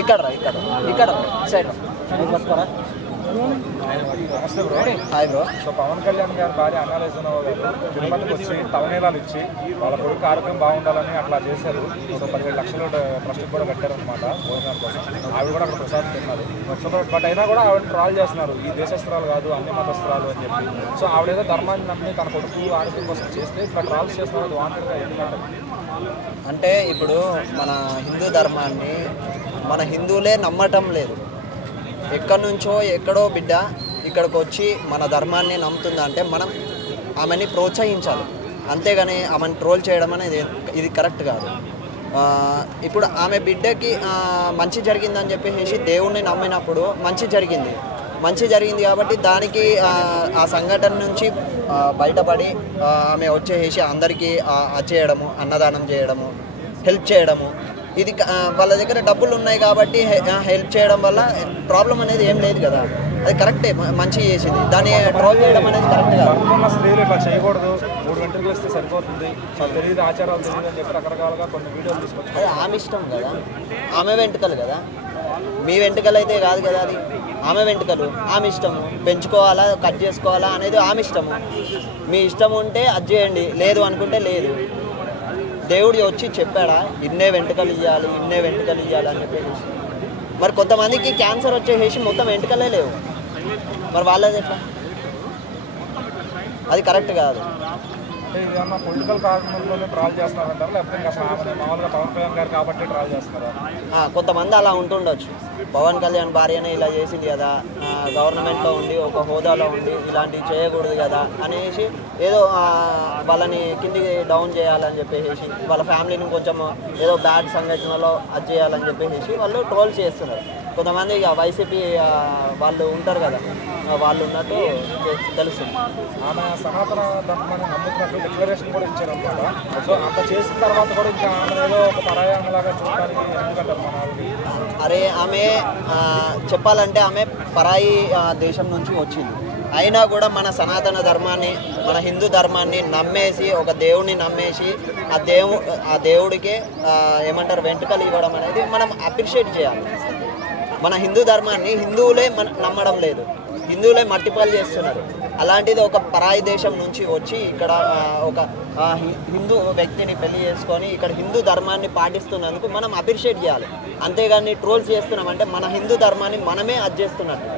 ఇక్కడ ఇక్కడ ఇక్కడ సైడ్ నమస్తే bro. Hi bro. So Pavan Kalyan గారు భార్య అన్నాలేజనో గారు తిరుపతికి వచ్చి తవనేలాలు ఇచ్చి వాళ్ళ కొడుకు ఆరోగ్యం బాగుండాలని అట్లా చేశారు. సో 17 లక్షలు ట్రస్ట్ కూడా కట్టారనమాట భోజనాల కోసం. ఆవిడ కూడా అక్కడ ప్రసాదం తిన్నారు. సో బట్ అయినా కూడా ఆవిడ ట్రాల్ చేస్తున్నారు, ఈ దేశస్త్రాలు కాదు అన్ని మతస్త్రాలు అని చెప్పి. సో ఆవిడేదో ధర్మాన్ని నమ్మి తన కొడుకు ఆరోగ్యం కోసం చేస్తే ఇట్లా ట్రాల్స్ చేస్తున్నారు. వాంటెడ్గా ఎందుకంటే అంటే ఇప్పుడు మన హిందూ ధర్మాన్ని మన హిందువులే నమ్మటం లేదు. ఎక్కడి నుంచో ఎక్కడో బిడ్డ ఇక్కడికి వచ్చి మన ధర్మాన్ని నమ్ముతుందంటే మనం ఆమెని ప్రోత్సహించాలి, అంతేగాని ఆమెను ట్రోల్ చేయడం అనేది ఇది కరెక్ట్ కాదు. ఇప్పుడు ఆమె బిడ్డకి మంచి జరిగిందని చెప్పేసి దేవుణ్ణి నమ్మినప్పుడు మంచి జరిగింది కాబట్టి దానికి ఆ సంఘటన నుంచి బయటపడి ఆమె వచ్చేసి అందరికీ చేయడము, అన్నదానం చేయడము, హెల్ప్ చేయడము, ఇది వాళ్ళ దగ్గర డబ్బులు ఉన్నాయి కాబట్టి హెల్ప్ చేయడం వల్ల ప్రాబ్లం అనేది ఏం లేదు కదా. అది కరెక్టే, మంచి చేసింది. దాన్ని ట్రోల్ చేయడం అనేది కరెక్ట్ కాదు. స్త్రీలు ఇట్లా చేయకూడదు, 3 గంటలు చేస్తే సరిపోతుంది, తెలియదు ఆచారాలు తెలియదు అని చెప్పి రకరకాలుగా కొన్ని వీడియోలు తీసుకొచ్చి అది ఆమె ఇష్టం కదా, ఆమె వెంట్రుకలు కదా, మీ వెంట్రుకలు అయితే కాదు కదా. అది ఆమె వెంట్రుకలు, ఆమె ఇష్టము. పెంచుకోవాలా కట్ చేసుకోవాలా అనేది ఆమె ఇష్టము. మీ ఇష్టం ఉంటే అది చేయండి, లేదు అనుకుంటే లేదు. దేవుడు వచ్చి చెప్పాడా ఇన్నే వెంట్రుకలు ఇవ్వాలి అని చెప్పేసి? మరి కొంతమందికి క్యాన్సర్ వచ్చేసి మొత్తం వెంట్రుకలే లేవు, మరి వాళ్ళది ఎట్లా? అది కరెక్ట్ కాదు. అంటే ఏమన్నా పొలిటికల్ కారణంలోనే ట్రాల్ చేస్తున్నారంటారా, లేకపోతే అసలు మామూలుగా పవన్ కళ్యాణ్ గారు కాబట్టి ట్రాల్ చేస్తున్నారా? కొంతమంది అలా ఉంటుండొచ్చు. పవన్ కళ్యాణ్ భార్యనే ఇలా చేసింది కదా, గవర్నమెంట్లో ఉండి ఒక హోదాలో ఉండి ఇలాంటివి చేయకూడదు కదా అనేసి ఏదో వాళ్ళని కిందికి డౌన్ చేయాలని చెప్పేసి, వాళ్ళ ఫ్యామిలీని కొంచెం ఏదో బ్యాడ్ సంఘటనలో అది చేయాలని చెప్పేసి వాళ్ళు ట్రోల్ చేస్తున్నారు. కొంతమంది ఇక వైసీపీ వాళ్ళు ఉంటారు కదా, వాళ్ళు ఉన్నట్టు తెలుస్తుంది. ఆమె సనాతన ధర్మాన్ని నమ్ముతున్నట్టు డిక్లరేషన్ కూడా ఇచ్చారనమాట. సో అంత చేసిన తర్వాత కూడా ఇంకా ఆమె ఏదో ఒక పరాయంలాగా చూడడానికి ఎందుకంటారు మన అరే ఆమె చెప్పాలంటే ఆమె పరాయి దేశం నుంచి వచ్చింది, అయినా కూడా మన సనాతన ధర్మాన్ని, మన హిందూ ధర్మాన్ని నమ్మేసి, ఒక దేవుడిని నమ్మేసి ఆ దేవుడికే ఏమంటారు వెంట్రుకలు ఇవ్వడం అనేది మనం అప్రిషియేట్ చేయాలి. మన హిందూ ధర్మాన్ని హిందువులే నమ్మడం లేదు, హిందువులే మట్టిపాలు చేస్తున్నారు. అలాంటిది ఒక పరాయి దేశం నుంచి వచ్చి ఇక్కడ ఒక హిందూ వ్యక్తిని పెళ్లి చేసుకొని ఇక్కడ హిందూ ధర్మాన్ని పాటిస్తున్నందుకు మనం అప్రిషియేట్ చేయాలి, అంతేగాని ట్రోల్స్ చేస్తున్నామంటే మన హిందూ ధర్మాన్ని మనమే అది చేస్తున్నట్టు.